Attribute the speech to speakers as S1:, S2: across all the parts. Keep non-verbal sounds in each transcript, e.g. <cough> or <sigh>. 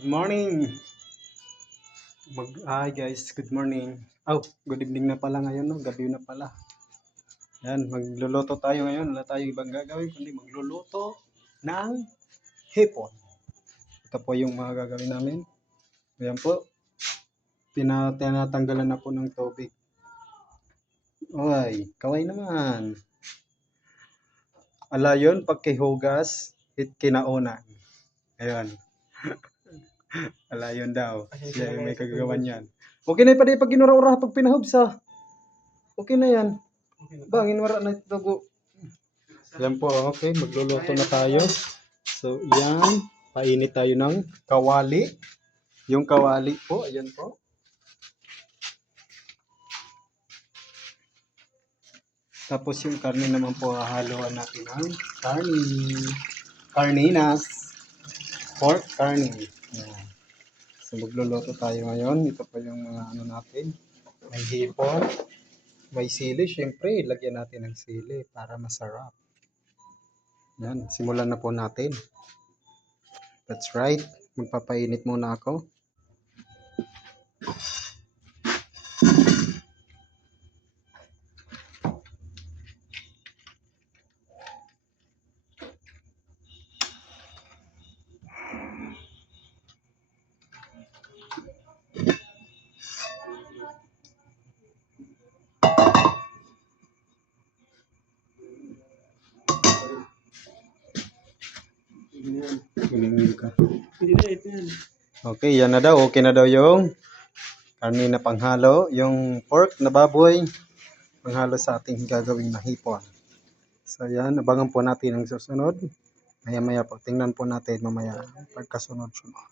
S1: Good morning. Mag Hi guys, good morning. Oh, good evening na pala ngayon, no? Gabi na pala. Yan, magluluto tayo ngayon. Wala tayong ibang gagawin kundi magluluto ng hipon. Ito po yung mga gagawin namin. Ayan po. Tina tinatanggalan na po ng tubig. Uy, kaway naman. Ala yun, pagkihugas, hit kinaunan. Ayan. <laughs> Ala yun daw. Siya yung may kagagawan yan. Okay na pa di pag ginura-ura pag pinahubsa. Okay na yan. Bangin wara na ito go. Yan po, okay. Magluluto na tayo. So, yan. Painit tayo ng kawali. Yung kawali po, ayan po. Tapos yung karne naman po, hahaluan natin ng karne. Carninas. Pork carne. Yan. So magluluto tayo ngayon. Ito pa yung mga ano natin. May hipon. May sili. Siyempre, lagyan natin ng sili para masarap. Yan. Simulan na po natin. That's right. Magpapainit muna ako. Guling ka. Okay, yan na daw. Okay na daw yung karne na panghalo. Yung pork na baboy, panghalo sa ating gagawing na hipon. So yan, abangan po natin ang susunod. Maya-maya po, tingnan po natin mamaya pagkasunod-sunod.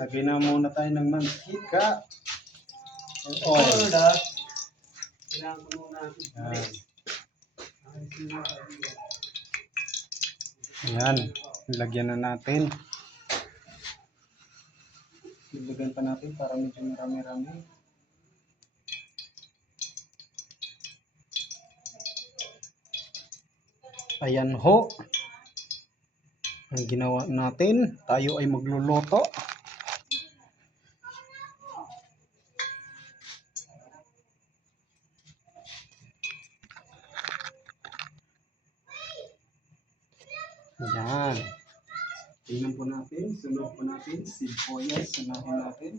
S1: Lagay na muna tayo ng mantika. Or oil.
S2: Kailangan ko muna.
S1: Yan. Yan. Lagyan na natin. Ilagyan pa natin para medyo marami-rami. Ayan ho. Ang ginawa natin, tayo ay magluluto. Yan. Tingnan po natin, sunod po natin, sibuyas, sunahin natin.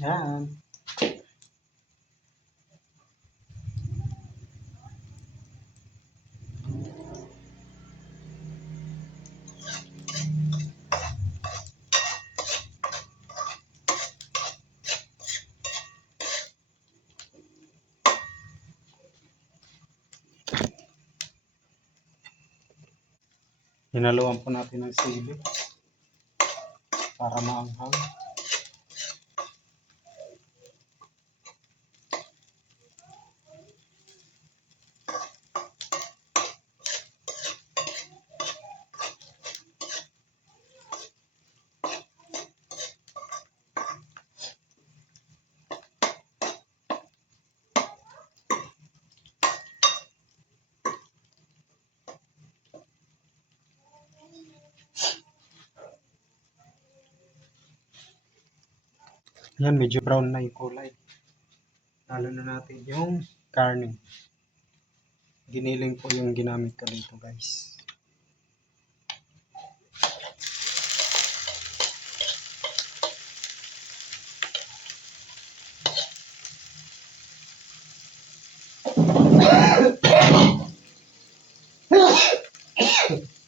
S1: Yan. Hinaluan po natin ng sili para maanghang. Yan, medyo brown na yung kulay. Lalo na natin yung carne. Giniling po yung ginamit ko dito guys. Thank you. <coughs>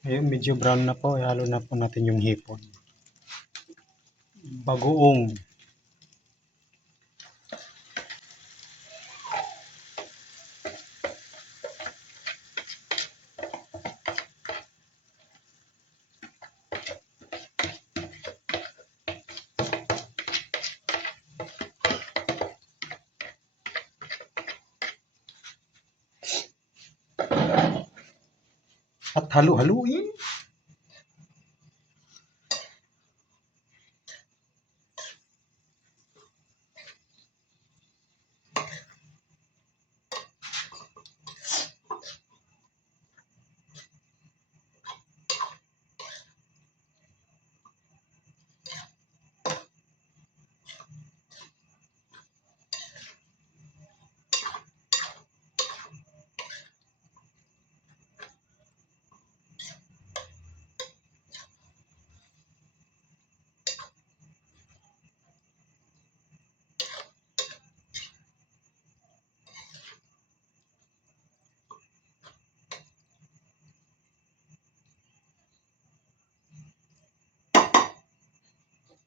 S1: Ayun, medyo brown na po. Ihalo na po natin yung hipon. Bagoong. At halu-haluin.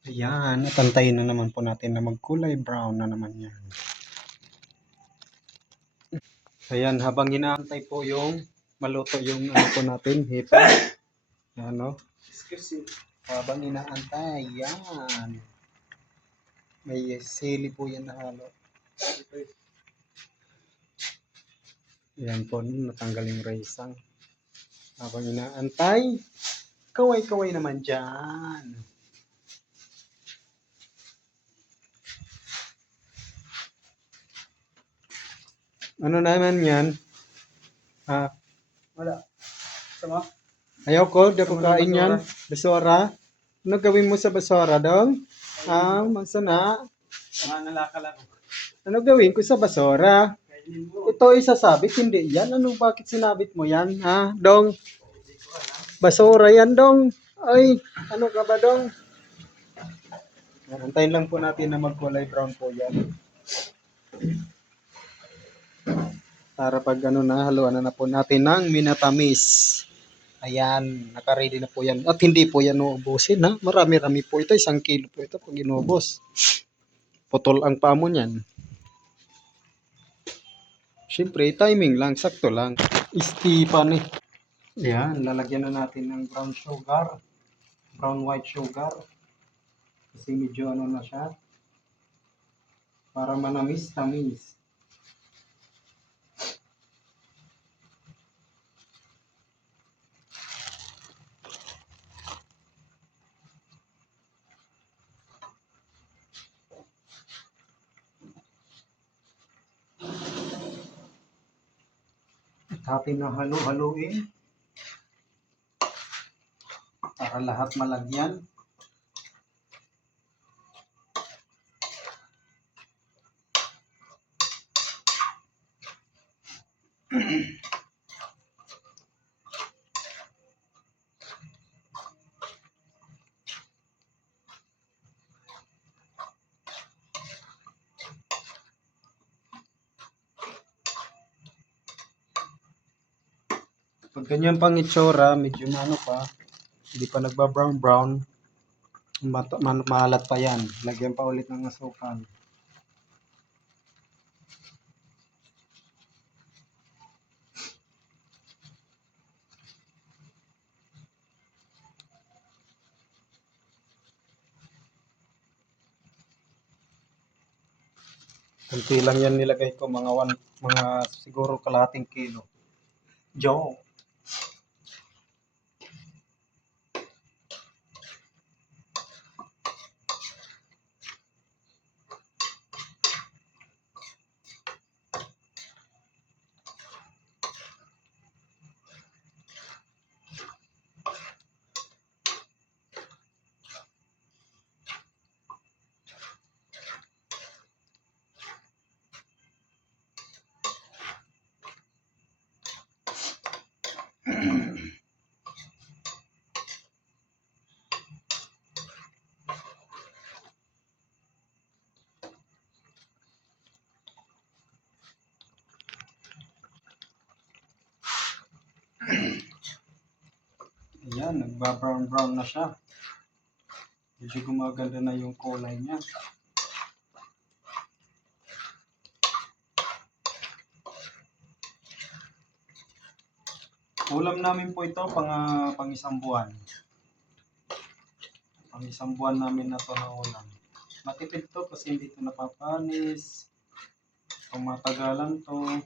S1: Ayan, at antayin na naman po natin na magkulay brown na naman yan. Ayan, habang inaantay po yung maluto yung ano po natin, hipon. Ayan, no?
S2: Excuse me.
S1: Habang inaantay, yan. May sili po yan na halo. Yan po, natanggal yung raisang. Habang inaantay, kaway-kaway naman dyan. Ano naman yan? Ah,
S2: Wala. Sama?
S1: ayaw ko, di ko
S2: Ano
S1: kain yan. Basura. Ano gawin mo sa basura dong? Ah, magsana.
S2: Mga nalaka lang.
S1: Ano gawin ko sa basura?
S2: Kainin mo.
S1: Ito isasabit, hindi yan. Ano, bakit sinabit mo yan? Ha, dong? Basura yan, dong. Ay, ano ka ba, dong? Antayin lang po natin na magkulay brown po yan. Para pag ano na, haluan na, po natin ng minatamis. Ayan, nakaready na po yan. At hindi po yan uubusin, ha? Marami-rami po ito. Isang kilo po ito pag inubos. Putol ang pamo niyan. Siyempre, timing lang, sakto lang. Istipan eh. Yan, lalagyan na natin ng brown sugar. Brown white sugar. Kasi medyo ano na siya. Para manamis-tamis. At atin na halo-haloin. Para lahat malagyan. <clears throat> Pag ganyan pang itsura, medyo ano pa, hindi pa nagba-brown brown, mat- maalat pa yan. Lagyan pa ulit ng asukal. Kunti lang yan nilagay ko, mga one, mga siguro kalahating kilo. Ayan, nagba-brown brown na siya. Medyo gumaganda na yung kulay niya. Ulam namin po ito pang, ah, pang isang buwan. Pang isang buwan namin na to na ulam. Matipid to kasi hindi to napapanis. Pang matagalan to.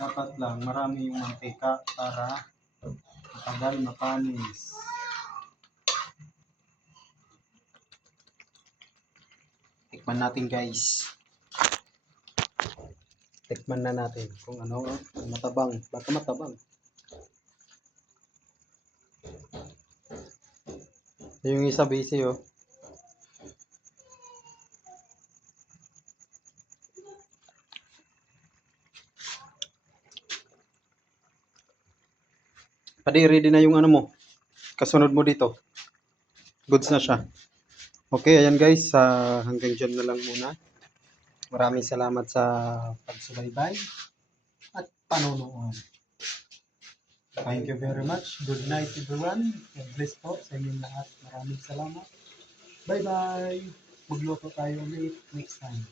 S1: Dapat lang marami yung mantika para matagal mapanis. Tikman natin guys. Tikman na natin kung ano, matabang. Baka matabang. Yung isa busy oh. Padi, ready na yung ano mo. Kasunod mo dito. Goods na siya. Okay, ayan guys. ah, hanggang dyan na lang muna. Maraming salamat sa pagsubaybay at panonood. Thank you very much. Good night everyone. God bless po sa inyong lahat. Maraming salamat. Bye-bye. Magluto tayo ulit next time.